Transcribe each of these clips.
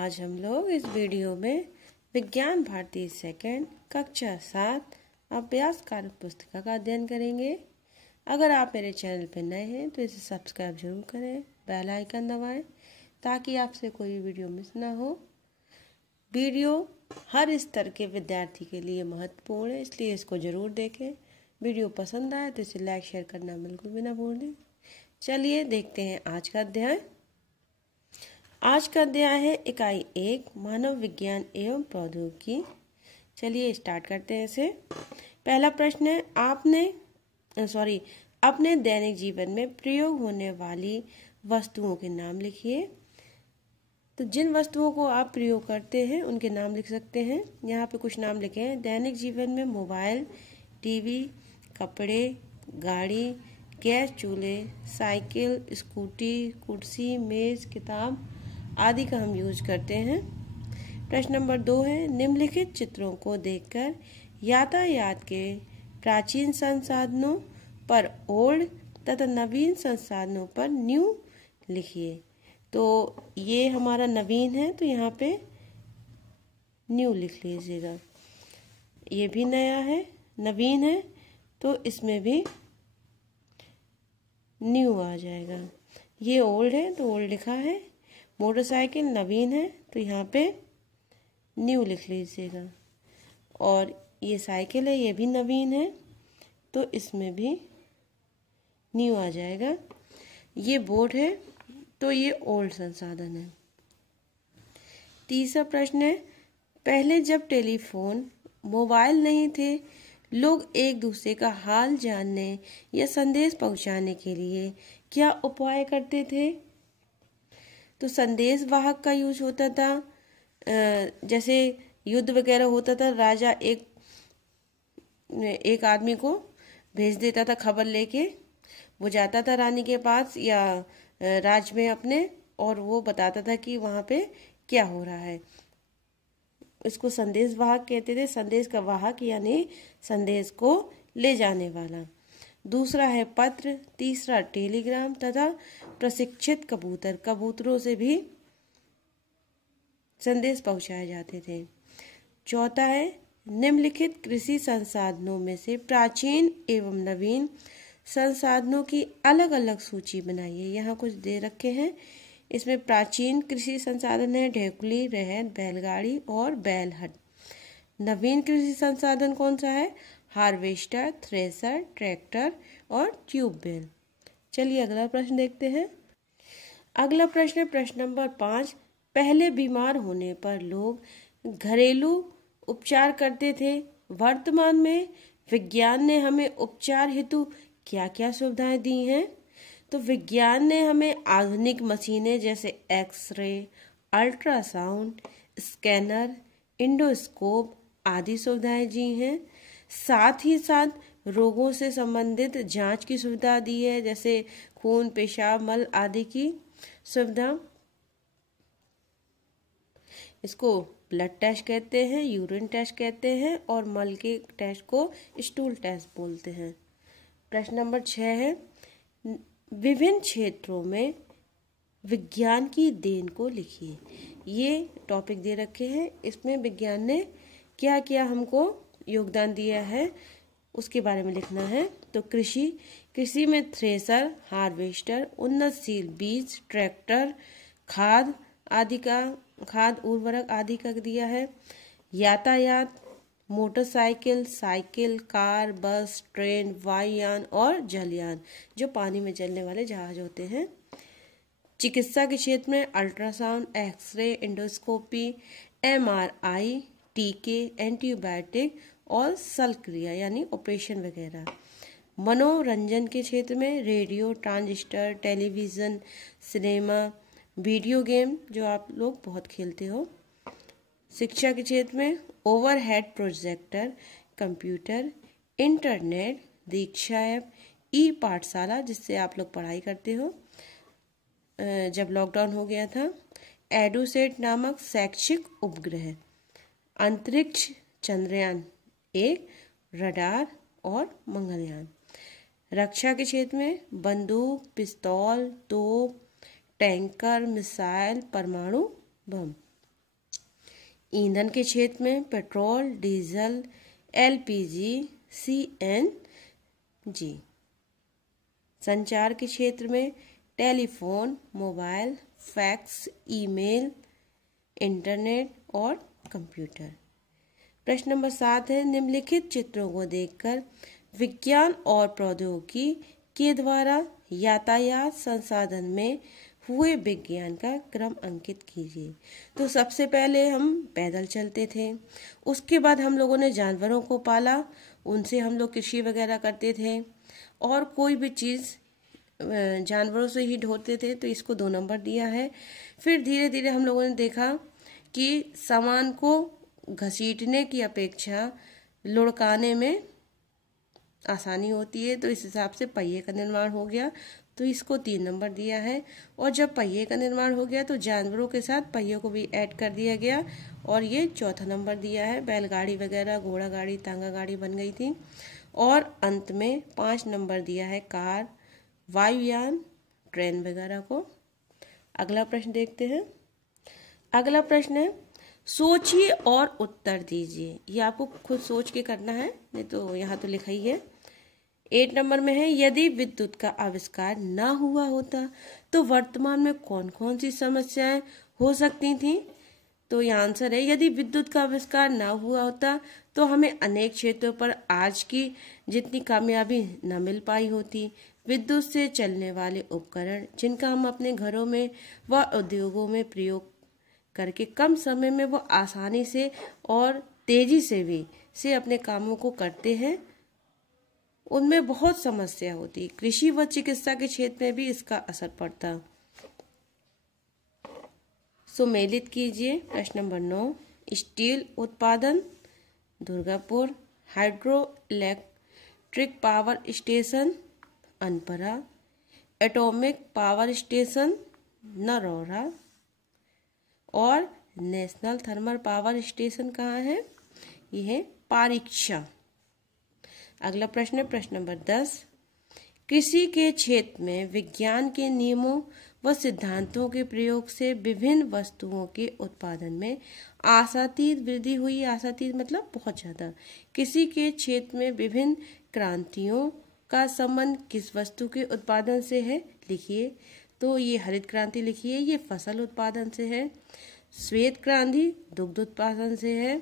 आज हम लोग इस वीडियो में विज्ञान भारती सेकंड कक्षा 7 अभ्यास कार्य पुस्तिका का अध्ययन करेंगे। अगर आप मेरे चैनल पर नए हैं तो इसे सब्सक्राइब जरूर करें, बेल आइकन दबाएं ताकि आपसे कोई वीडियो मिस ना हो। वीडियो हर स्तर के विद्यार्थी के लिए महत्वपूर्ण है, इसलिए इसको जरूर देखें। वीडियो पसंद आए तो इसे लाइक शेयर करना बिल्कुल भी ना भूलें। चलिए देखते हैं आज का अध्याय। आज का अध्याय है इकाई 1 मानव विज्ञान एवं प्रौद्योगिकी। चलिए स्टार्ट करते हैं इसे। पहला प्रश्न है अपने दैनिक जीवन में प्रयोग होने वाली वस्तुओं के नाम लिखिए। तो जिन वस्तुओं को आप प्रयोग करते हैं उनके नाम लिख सकते हैं। यहाँ पे कुछ नाम लिखे हैं। दैनिक जीवन में मोबाइल, टीवी, कपड़े, गाड़ी, गैस चूल्हे, साइकिल, स्कूटी, कुर्सी, मेज, किताब आदि का हम यूज करते हैं। प्रश्न नंबर 2 है निम्नलिखित चित्रों को देखकर यातायात के प्राचीन संसाधनों पर ओल्ड तथा नवीन संसाधनों पर न्यू लिखिए। तो ये हमारा नवीन है तो यहाँ पे न्यू लिख लीजिएगा। ये भी नया है, नवीन है तो इसमें भी न्यू आ जाएगा। ये ओल्ड है तो ओल्ड लिखा है। मोटरसाइकिल नवीन है तो यहाँ पे न्यू लिख लीजिएगा। और ये साइकिल है, ये भी नवीन है तो इसमें भी न्यू आ जाएगा। ये बोट है तो ये ओल्ड संसाधन है। तीसरा प्रश्न है पहले जब टेलीफोन, मोबाइल नहीं थे, लोग एक दूसरे का हाल जानने या संदेश पहुंचाने के लिए क्या उपाय करते थे? तो संदेश वाहक का यूज होता था। जैसे युद्ध वगैरह होता था, राजा एक आदमी को भेज देता था खबर लेके। वो जाता था रानी के पास या राज में अपने, और वो बताता था कि वहां पे क्या हो रहा है। इसको संदेश वाहक कहते थे। संदेश का वाहक यानी संदेश को ले जाने वाला। दूसरा है पत्र। तीसरा टेलीग्राम तथा प्रशिक्षित कबूतर, कबूतरों से भी संदेश पहुंचाए जाते थे। चौथा है निम्नलिखित कृषि संसाधनों में से प्राचीन एवं नवीन संसाधनों की अलग अलग सूची बनाइए। यहाँ कुछ दे रखे हैं। इसमें प्राचीन कृषि संसाधन है ढेकुली, रहत, बैलगाड़ी और बैलहट। नवीन कृषि संसाधन कौन सा है? हार्वेस्टर, थ्रेसर, ट्रैक्टर और ट्यूबवेल। चलिए अगला प्रश्न देखते हैं। अगला प्रश्न है प्रश्न नंबर 5। पहले बीमार होने पर लोग घरेलू उपचार करते थे। वर्तमान में विज्ञान ने हमें उपचार हेतु क्या क्या सुविधाएं दी हैं? तो विज्ञान ने हमें आधुनिक मशीनें जैसे एक्सरे, अल्ट्रासाउंड, स्कैनर, इंडोस्कोप आदि सुविधाएं दी हैं। साथ ही साथ रोगों से संबंधित जांच की सुविधा दी है, जैसे खून, पेशाब, मल आदि की सुविधा। इसको ब्लड टेस्ट कहते हैं, यूरिन टेस्ट कहते हैं और मल के टेस्ट को स्टूल टेस्ट बोलते हैं। प्रश्न नंबर 6 है विभिन्न क्षेत्रों में विज्ञान की देन को लिखिए। ये टॉपिक दे रखे हैं। इसमें विज्ञान ने क्या क्या हमको योगदान दिया है उसके बारे में लिखना है। तो कृषि में थ्रेसर, हार्वेस्टर, उन्नतशील बीज, ट्रैक्टर, खाद उर्वरक आदि का दिया है। यातायात, मोटरसाइकिल, साइकिल, कार, बस, ट्रेन, वायुयान और जलयान जो पानी में चलने वाले जहाज होते हैं। चिकित्सा के क्षेत्र में अल्ट्रासाउंड, एक्सरे, एंडोस्कोपी, MRI, टीके, एंटीबायोटिक और शल्यक्रिया यानी ऑपरेशन वगैरह। मनोरंजन के क्षेत्र में radio, transistor, television, cinema, video game जो आप लोग बहुत खेलते हो। शिक्षा के क्षेत्र में ओवरहेड प्रोजेक्टर, कंप्यूटर, इंटरनेट, दीक्षा ऐप, ई पाठशाला जिससे आप लोग पढ़ाई करते हो। जब लॉकडाउन हो गया था, एडुसेट नामक शैक्षिक उपग्रह, अंतरिक्ष, चंद्रयान 1, रडार और मंगलयान। रक्षा के क्षेत्र में बंदूक, पिस्तौल, तोप, टैंकर, मिसाइल, परमाणु बम। ईंधन के क्षेत्र में पेट्रोल, डीजल, एलपीजी, सीएनजी। संचार के क्षेत्र में telephone, mobile, fax, email, internet और कंप्यूटर। प्रश्न नंबर 7 है, निम्नलिखित चित्रों को देखकर विज्ञान और प्रौद्योगिकी के द्वारा यातायात संसाधन में हुए विज्ञान का क्रम अंकित कीजिए। तो सबसे पहले हम पैदल चलते थे, उसके बाद हम लोगों ने जानवरों को पाला, उनसे हम लोग कृषि वगैरह करते थे, और कोई भी चीज़ जानवरों से ही ढोते थे, तो इसको 2 नंबर दिया है। फिर धीरे धीरे हम लोगों ने देखा कि सामान को घसीटने की अपेक्षा लुढ़काने में आसानी होती है, तो इस हिसाब से पहिए का निर्माण हो गया, तो इसको 3 नंबर दिया है। और जब पहिए का निर्माण हो गया तो जानवरों के साथ पहियों को भी ऐड कर दिया गया, और ये 4था नंबर दिया है। बैलगाड़ी वगैरह, घोड़ा गाड़ी, तांगा गाड़ी बन गई थी। और अंत में 5 नंबर दिया है कार, वायुयान, ट्रेन वगैरह को। अगला प्रश्न देखते हैं। अगला प्रश्न है, सोचिए और उत्तर दीजिए। ये आपको खुद सोच के करना है, नहीं तो यहाँ तो लिखा ही है। 8 नंबर में है, यदि विद्युत का आविष्कार ना हुआ होता तो वर्तमान में कौन कौन सी समस्याएं हो सकती थी। तो ये आंसर है, यदि विद्युत का आविष्कार ना हुआ होता तो हमें अनेक क्षेत्रों पर आज की जितनी कामयाबी न मिल पाई होती। विद्युत से चलने वाले उपकरण जिनका हम अपने घरों में व उद्योगों में प्रयोग करके कम समय में वो आसानी से और तेजी से अपने कामों को करते हैं, उनमें बहुत समस्या होती। कृषि व चिकित्सा के क्षेत्र में भी इसका असर पड़ता। सुमेलित कीजिए। प्रश्न नंबर 9, स्टील उत्पादन Durgapur, hydro electric power station Anpara, atomic power station Narora, और नेशनल थर्मल पावर स्टेशन कहाँ है, यह है पारीक्षा। अगला प्रश्न है प्रश्न नंबर 10, कृषि के क्षेत्र में विज्ञान के नियमों व सिद्धांतों के प्रयोग से विभिन्न वस्तुओं के उत्पादन में आशातीत वृद्धि हुई। आशातीत मतलब बहुत ज्यादा। कृषि के क्षेत्र में विभिन्न क्रांतियों का संबंध किस वस्तु के उत्पादन से है, लिखिए। तो ये हरित क्रांति लिखिए, ये फसल उत्पादन से है। श्वेत क्रांति दुग्ध उत्पादन से है।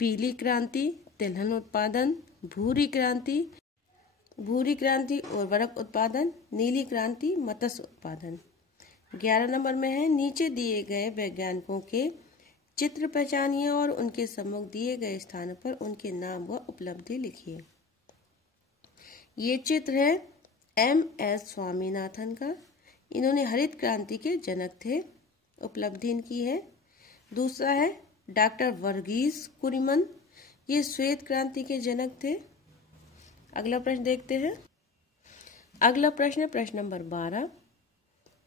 पीली क्रांति तिलहन उत्पादन। भूरी क्रांति उर्वरक उत्पादन। नीली क्रांति मत्स्य उत्पादन। 11 नंबर में है, नीचे दिए गए वैज्ञानिकों के चित्र पहचानिए और उनके सम्मुख दिए गए स्थानों पर उनके नाम व उपलब्धि लिखिए। ये चित्र है MS स्वामीनाथन का, इन्होंने हरित क्रांति के जनक थे, उपलब्धि इनकी है। दूसरा है डॉक्टर वर्गीस कुरिमन, ये श्वेत क्रांति के जनक थे। अगला प्रश्न देखते हैं। अगला प्रश्न प्रश्न नंबर 12,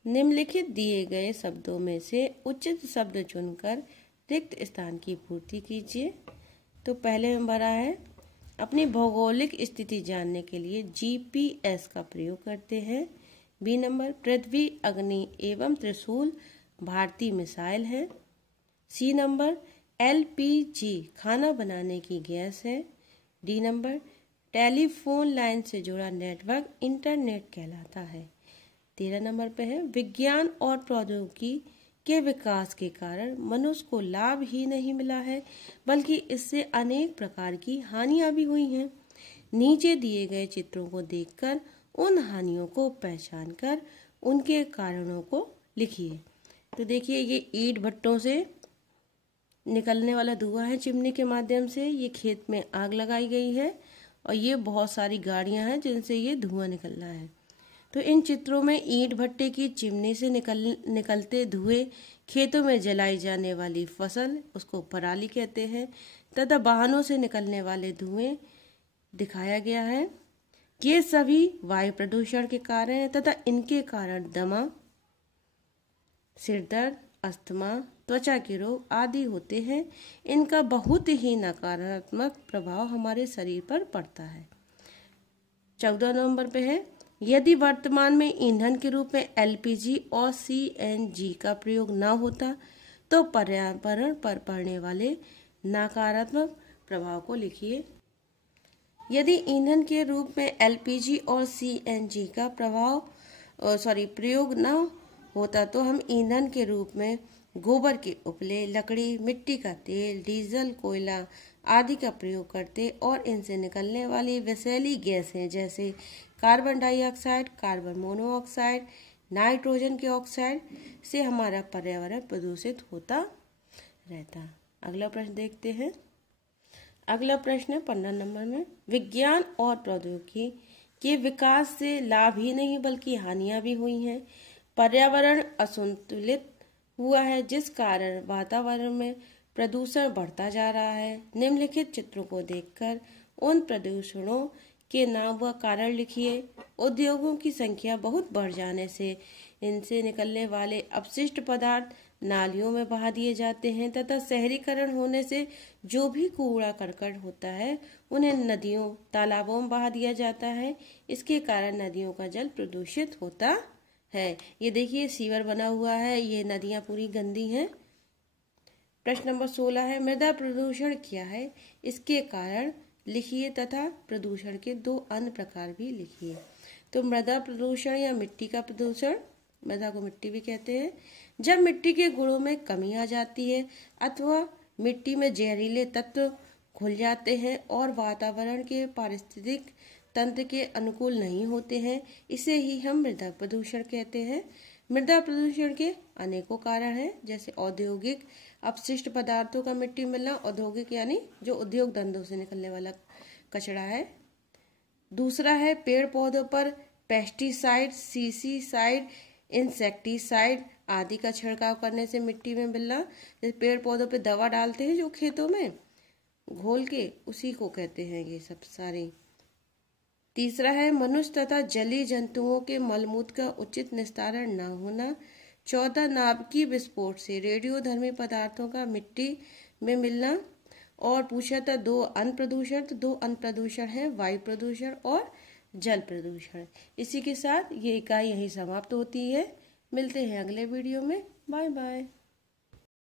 निम्नलिखित दिए गए शब्दों में से उचित शब्द चुनकर रिक्त स्थान की पूर्ति कीजिए। तो पहले में भरा है, अपनी भौगोलिक स्थिति जानने के लिए GPS का प्रयोग करते हैं। बी नंबर, पृथ्वी, अग्नि एवं त्रिशूल भारतीय मिसाइल है। सी नंबर, LPG खाना बनाने की गैस है। डी नंबर, टेलीफोन लाइन से जुड़ा नेटवर्क इंटरनेट कहलाता है। 13 नंबर पे है, विज्ञान और प्रौद्योगिकी के विकास के कारण मनुष्य को लाभ ही नहीं मिला है बल्कि इससे अनेक प्रकार की हानियां भी हुई हैं। नीचे दिए गए चित्रों को देखकर उन हानियों को पहचान कर उनके कारणों को लिखिए। तो देखिए, ये ईंट भट्टों से निकलने वाला धुआं है, चिमनी के माध्यम से ये खेत में आग लगाई गई है, और ये बहुत सारी गाड़ियां हैं जिनसे ये धुआं निकल रहा है। तो इन चित्रों में ईंट भट्टे की चिमनी से निकलते धुएं, खेतों में जलाई जाने वाली फसल, उसको पराली कहते हैं, तथा वाहनों से निकलने वाले धुएं दिखाया गया है। ये सभी वायु प्रदूषण के कारण हैं तथा इनके कारण दमा, सिरदर्द, अस्थमा, त्वचा के रोग आदि होते हैं। इनका बहुत ही नकारात्मक प्रभाव हमारे शरीर पर पड़ता है। 14 नंबर पे है, यदि वर्तमान में ईंधन के रूप में LPG और CNG का प्रयोग न होता तो पर्यावरण पर पड़ने वाले नकारात्मक प्रभाव को लिखिए। यदि ईंधन के रूप में एलपीजी और सीएनजी का प्रयोग न होता तो हम ईंधन के रूप में गोबर के उपले, लकड़ी, मिट्टी का तेल, डीजल, कोयला आदि का प्रयोग करते और इनसे निकलने वाली विषैली गैसें जैसे carbon dioxide, carbon monoxide, nitrogen के ऑक्साइड से हमारा पर्यावरण प्रदूषित होता रहता। अगला प्रश्न देखते हैं। अगला प्रश्न है 15 नंबर में, विज्ञान और प्रौद्योगिकी के विकास से लाभ ही नहीं बल्कि हानियां भी हुई हैं। पर्यावरण असंतुलित हुआ है जिस कारण वातावरण में प्रदूषण बढ़ता जा रहा है। निम्नलिखित चित्रों को देखकर उन प्रदूषणों के नाम व कारण लिखिए। उद्योगों की संख्या बहुत बढ़ जाने से इनसे निकलने वाले अपशिष्ट पदार्थ नालियों में बहा दिए जाते हैं तथा शहरीकरण होने से जो भी कूड़ा करकट होता है उन्हें नदियों, तालाबों में बहा दिया जाता है। इसके कारण नदियों का जल प्रदूषित होता है। ये देखिए सीवर बना हुआ है, ये नदियां पूरी गंदी हैं। प्रश्न नंबर 16 है, मृदा प्रदूषण क्या है, इसके कारण लिखिए तथा प्रदूषण के 2 अन्य प्रकार भी लिखिए। तो मृदा प्रदूषण या मिट्टी का प्रदूषण, मृदा को मिट्टी भी कहते हैं, जब मिट्टी के गुणों में कमी आ जाती है अथवा मिट्टी में जहरीले तत्व घुल जाते हैं और वातावरण के पारिस्थितिक तंत्र के अनुकूल नहीं होते हैं, इसे ही हम मृदा प्रदूषण कहते हैं। मृदा प्रदूषण के अनेकों कारण हैं, जैसे औद्योगिक अपशिष्ट पदार्थों का मिट्टी मिलना, औद्योगिक यानी जो उद्योग धंधों से निकलने वाला कचरा है। दूसरा है पेड़ पौधों पर पेस्टिसाइड, सीसीसाइड, इंसेक्टिसाइड आदि का छिड़काव करने से मिट्टी में मिलना, जैसे पेड़ पौधों पे दवा डालते हैं जो खेतों में घोल के, उसी को कहते हैं ये सब सारे। तीसरा है मनुष्य तथा जलीय जंतुओं के मलमूत्र का उचित निस्तारण न होना। 14 नाभिकीय विस्फोट से रेडियोधर्मी पदार्थों का मिट्टी में मिलना। और पूछा था 2 अन्य प्रदूषण, तो 2 अन्य प्रदूषण है वायु प्रदूषण और जल प्रदूषण। इसी के साथ ये इकाई यहीं समाप्त होती है। मिलते हैं अगले वीडियो में। Bye bye.